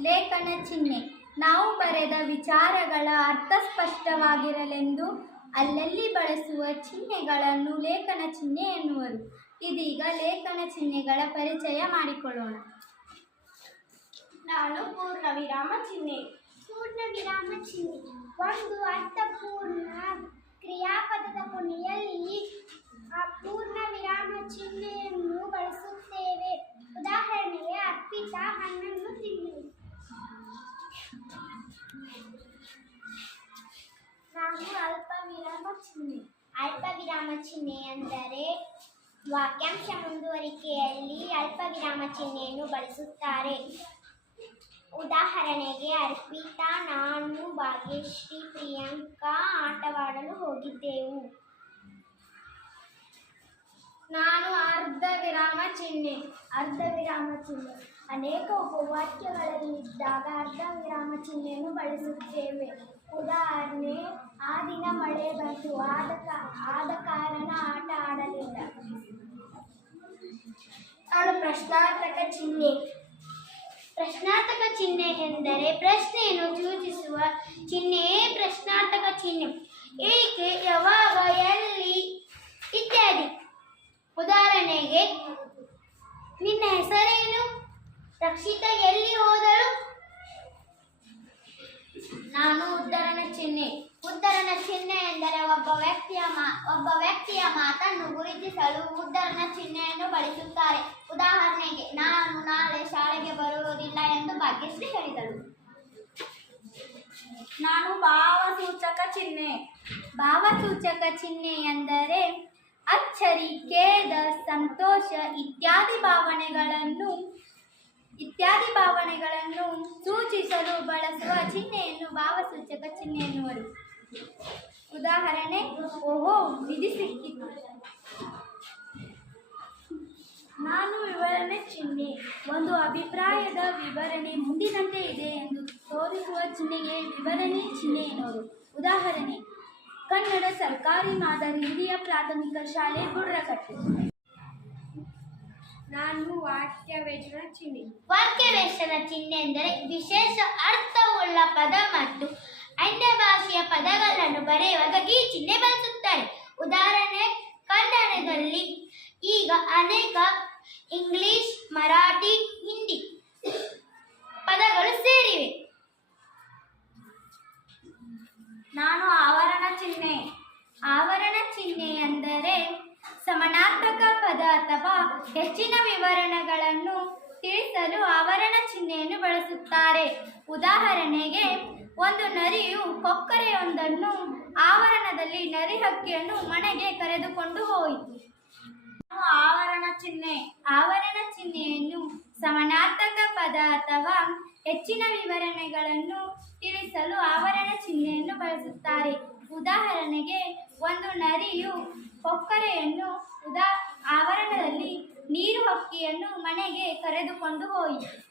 ಲೇಖನ ಚಿಹ್ನೆ. ನಾವು ಬರೆದ ವಿಚಾರಗಳ ಅರ್ಥ ಸ್ಪಷ್ಟವಾಗಿರಲೆಂದು ಅಲ್ಲಲ್ಲಿ ಬಳಸುವ ಚಿಹ್ನೆಗಳನ್ನು ಲೇಖನ ಚಿಹ್ನೆ ಎನ್ನುವರು. ಇದೀಗ ಲೇಖನ ಚಿಹ್ನೆಗಳ ಪರಿಚಯ ಮಾಡಿಕೊಳ್ಳೋಣ. ನಾನು ಪೂರ್ಣ ವಿರಾಮ ಚಿಹ್ನೆ. ಪೂರ್ಣ ವಿರಾಮ ಚಿಹ್ನೆ. ಒಂದು ಅರ್ಥಪೂರ್ಣ ಕ್ರಿಯಾಪದದ ಕೊನೆಯಲ್ಲಿ ಆ ಪೂರ್ಣ ವಿರಾಮ ಅಲ್ಪ ವಿರಾಮ ಚಿಹ್ನೆ ಅಂದರೆ ವಾಕ್ಯಾಂಶ ಮುಂದುವರಿಕೆಯಲ್ಲಿ ಅಲ್ಪವಿರಾಮ ಚಿಹ್ನೆಯನ್ನು ಬಳಸುತ್ತಾರೆ. ಉದಾಹರಣೆಗೆ, ಅರ್ಪಿತಾ, ನಾನು ಭಾಗ್ಯಶ್ರೀ ಪ್ರಿಯಾಂಕಾ ಆಟವಾಡಲು ಹೋಗಿದ್ದೆವು. ನಾನು ಅರ್ಧ ವಿರಾಮ ಚಿಹ್ನೆ ಅರ್ಧ ವಿರಾಮ ಚಿಹ್ನೆ ಅನೇಕ ಉಪವಾಕ್ಯಗಳಲ್ಲಿದ್ದಾಗ ಅರ್ಧ ವಿರಾಮ ಚಿಹ್ನೆಯನ್ನು ಬಳಸುತ್ತೇವೆ. ಉದಾಹರಣೆ ಮಳೆ ಬಂತು ಆದ ಆದ ಕಾರಣ ಆಟ ಆಡಲಿಲ್ಲ. ನಾನು ಪ್ರಶ್ನಾರ್ಥಕ ಚಿಹ್ನೆ. ಪ್ರಶ್ನಾರ್ಥಕ ಚಿಹ್ನೆ ಎಂದರೆ ಪ್ರಶ್ನೆಯನ್ನು ಸೂಚಿಸುವ ಚಿಹ್ನೆಯೇ ಪ್ರಶ್ನಾರ್ಥಕ ಚಿಹ್ನೆ. ಏಕೆ, ಯಾವಾಗ, ಎಲ್ಲಿ, ಇತ್ಯಾದಿ. ಉದಾಹರಣೆಗೆ, ನಿನ್ನ ಹೆಸರೇನು? ರಕ್ಷಿತ ಎಲ್ಲಿ ಹೋದಳು? ನಾನು ಉದ್ಧರಣ ಚಿಹ್ನೆ. ಉದ್ಧರಣ ಚಿಹ್ನೆ ಎಂದರೆ ಒಬ್ಬ ವ್ಯಕ್ತಿಯ ಮಾ, ಒಬ್ಬ ವ್ಯಕ್ತಿಯ ಮಾತನ್ನು ಗುರುತಿಸಲು ಉದ್ಧರಣ ಚಿಹ್ನೆಯನ್ನು ಬಳಸುತ್ತಾರೆ. ಉದಾಹರಣೆಗೆ, ನಾನು ನಾಳೆ ಶಾಲೆಗೆ ಬರುವುದಿಲ್ಲ ಎಂದು ಭಾಗ್ಯಶ್ರೀ ಹೇಳಿದರು ನಾನು ಭಾವಸೂಚಕ ಚಿಹ್ನೆ. ಭಾವಸೂಚಕ ಚಿಹ್ನೆ ಎಂದರೆ ಅಚ್ಚರಿ, ಖೇದ, ಸಂತೋಷ ಇತ್ಯಾದಿ ಭಾವನೆಗಳನ್ನು ಇತ್ಯಾದಿ ಭಾವನೆಗಳನ್ನು ಸೂಚಿಸಲು ಬಳಸುವ ಚಿಹ್ನೆಯನ್ನು ಭಾವಸೂಚಕ ಚಿಹ್ನೆ ಎನ್ನುವರು. ಉದಾಹರಣೆ, ಓಹೋ ವಿಧಿ ಸಿಕ್ಕಿತು. ನಾನು ವಿವರಣೆ ಚಿಹ್ನೆ, ಒಂದು ಅಭಿಪ್ರಾಯದ ವಿವರಣೆ ಮುಂದಿನಂತೆ ಇದೆ ಎಂದು ತೋರಿಸುವ ಚಿಹ್ನೆಗೆ ವಿವರಣೆ ಚಿಹ್ನೆ ಎನ್ನುವರು ಉದಾಹರಣೆ, ಕನ್ನಡ ಸರ್ಕಾರಿ ಮಾದರಿ ಹಿರಿಯ ಪ್ರಾಥಮಿಕ ಶಾಲೆ ಗುಡ್ರಕಟ್ಟೆ. ನಾನು ವಾಕ್ಯವೇಚನ ಚಿಹ್ನೆ. ವಾಕ್ಯವೇಶನ ಚಿಹ್ನೆ ಎಂದರೆ ವಿಶೇಷ ಅರ್ಥವುಳ್ಳ ಪದ ಮತ್ತು ಅನ್ಯ ಭಾಷೆಯ ಪದಗಳನ್ನು ಬರೆಯುವಾಗ ಈ ಚಿಹ್ನೆ ಬಳಸುತ್ತಾರೆ. ಉದಾಹರಣೆ, ಕನ್ನಡದಲ್ಲಿ ಈಗ ಅನೇಕ ಇಂಗ್ಲಿಷ್, ಮರಾಠಿ, ಹಿಂದಿ ಪದಗಳು ಸೇರಿವೆ. ನಾನು ಆವರಣ ಚಿಹ್ನೆ ಆವರಣ ಚಿಹ್ನೆ ಎಂದರೆ ಸಮಾನಾರ್ಥಕ ಪದ ಅಥವಾ ಹೆಚ್ಚಿನ ವಿವರಣೆಗಳನ್ನು ತಿಳಿಸಲು ಆವರಣ ಚಿಹ್ನೆಯನ್ನು ಬಳಸುತ್ತಾರೆ. ಉದಾಹರಣೆಗೆ, ಒಂದು ನರಿಯು ಕೊಕ್ಕರೆಯೊಂದನ್ನು ಆವರಣದಲ್ಲಿ ನರಿ ಹಕ್ಕಿಯನ್ನು ಮನೆಗೆ ಕರೆದುಕೊಂಡು ಹೋಯಿತು. ಆವರಣ ಚಿಹ್ನೆ. ಆವರಣ ಚಿಹ್ನೆಯನ್ನು ಸಮನಾರ್ಥಕ ಪದ ಅಥವಾ ಹೆಚ್ಚಿನ ವಿವರಣೆಗಳನ್ನು ತಿಳಿಸಲು ಆವರಣ ಚಿಹ್ನೆಯನ್ನು ಬಳಸುತ್ತಾರೆ. ಉದಾಹರಣೆಗೆ, ಒಂದು ನರಿಯು ಕೊಕ್ಕರೆಯನ್ನು ಉದಾ, ಆವರಣದಲ್ಲಿ ನೀರು ಹಕ್ಕಿಯನ್ನು ಮನೆಗೆ ಕರೆದುಕೊಂಡು ಹೋಯಿತು.